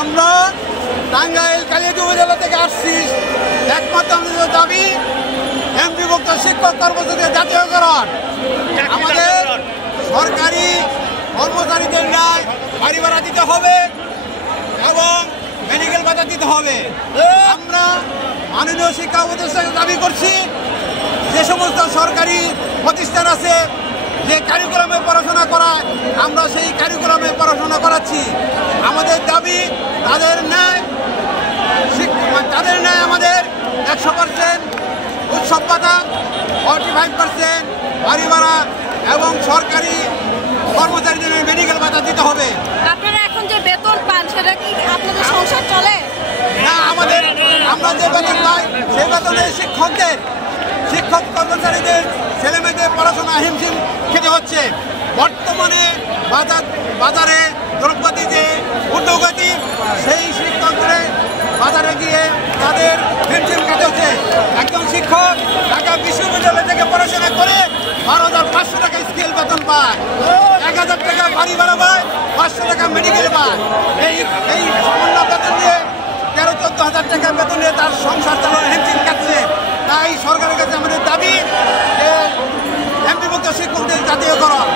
আমরা টাঙ্গাইল কালিয়াচক উপজেলা থেকে আসছি। একমাত্র আমাদের দাবি এমপিভুক্ত শিক্ষক কর্মচারীদের জাতীয়করণ। আমাদের সরকারি কর্মচারীদের ন্যায় বাড়ি ভাড়া দিতে হবে এবং মেডিকেল ভাতা দিতে হবে। আমরা মাননীয় শিক্ষা উপদেষ্টাকে দাবি করছি, যে সমস্ত সরকারি প্রতিষ্ঠান আছে যে কারিকুলামে পড়াশোনা করায়, আমরা সেই কারিকুলামে পড়াশোনা করাচ্ছি। আমাদের দাবি তাদের ন্যায় আমাদের 100% উৎসব ভাতা, 45% বাড়ি ভাড়া এবং সরকারি কর্মচারীদের মেডিকেল ভাতা দিতে হবে। আপনারা এখন যে বেতন পান সেটা কি আপনাদের সংসার চলে? না, আমরা যে বেতন পাই সেই বেতনে শিক্ষক কর্মচারীদের ছেলেমেয়েদের পড়াশোনা হিমশিম খেতে হচ্ছে। বর্তমানে বাজারে দ্রব্যপাতি যে ঊর্ধ্বগতি, সেই শিক্ষকদের বাজারে গিয়ে তাদের হিমশিম খেতে হচ্ছে। একজন শিক্ষক ঢাকা বিশ্ববিদ্যালয় থেকে পড়াশোনা করে 12,500 টাকা স্কেল বেতন পায়, 1,000 টাকা বাড়ি ভাড়া পায়, 500 টাকা মেডিকেল পায়। এই সামান্য বেতন দিয়ে 13-14,000 টাকা বেতন নিয়ে তার সংসার চালানোর হিমশিম খাচ্ছে। তাই সরকারের কাছে আমাদের দাবি যে এমপিভুক্ত শিক্ষকদের জাতীয়করণ।